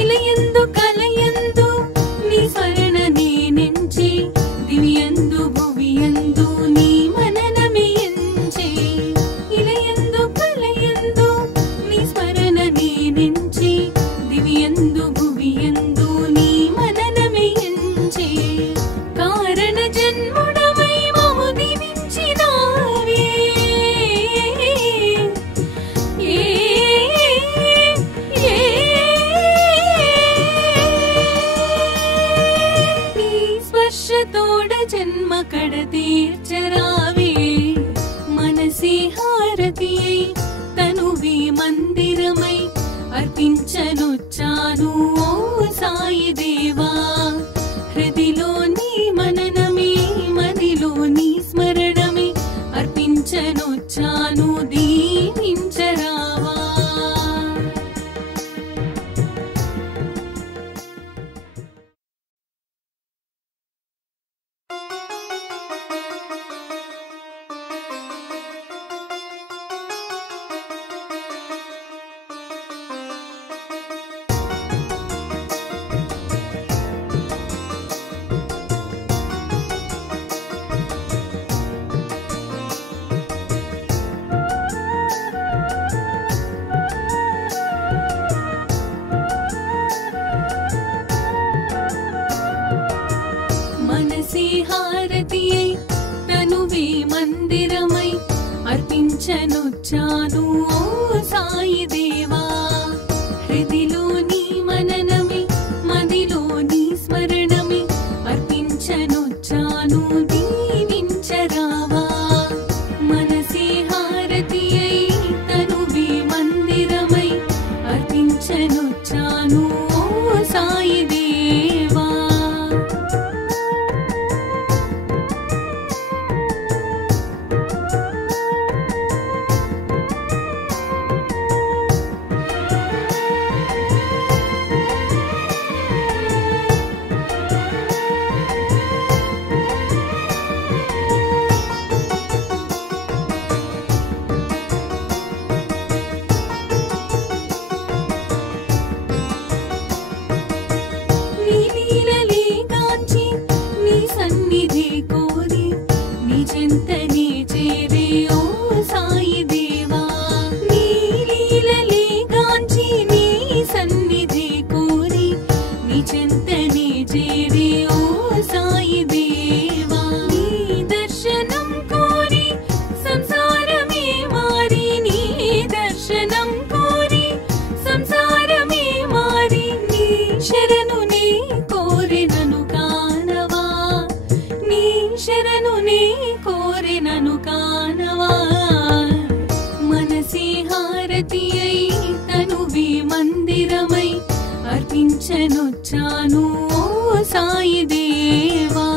ఇలయందు కలయందు నీ స్మరణ నేనెంచి దివ్యందు భువియందు నీ మననమే ఎంచే ఇలయందు కలయందు నీ స్మరణ నేనెంచి దివ్యందు భువియందు నీ మననమే ఎంచే కారణ జన్ముడవై మము దీవించినావే నీ స్పర్శతోడ జన్మ కడ తీర్చరావే మనసి హారతియై తనువి మందిరమై అర్పించనొచ్చాను ఓ సాయి దేవా హృదిలో నీ మననమే మదిలో నీ స్మరణమే అర్పించనొచ్చాను దీవించరావా మనసి హారతియై తనువే మందిరమై అర్పించనొచ్చాను ఓ సాయి దేవా హృదిలో నీ మననమే మదిలో నీ స్మరణమే అర్పించనొచ్చాను దీవించరావా మనసి హారతియై తనువే మందిరమై అర్పించనొచ్చాను ఓ సాయి దేవా నీ లీలలే గాంచి నీ సన్నిధి కోరి నీ చెంతనే చేరే ఓ సాయి దేవా నీ లీలలే గాంచి నీ సన్నిధి కోరి నీ చెంతనే చేరే ఓ సాయి దేవా నీ దర్శనం కోరి సంసారమే మారి నీ దర్శనం కోరి సంసారమే మారి నీ శరణు నే కోరినను కానవా నీ శరణు నే కోరినను కానవా మనసి హారతియై తనువి మందిరమై అర్పించనొచ్చాను ఓ సాయి దేవా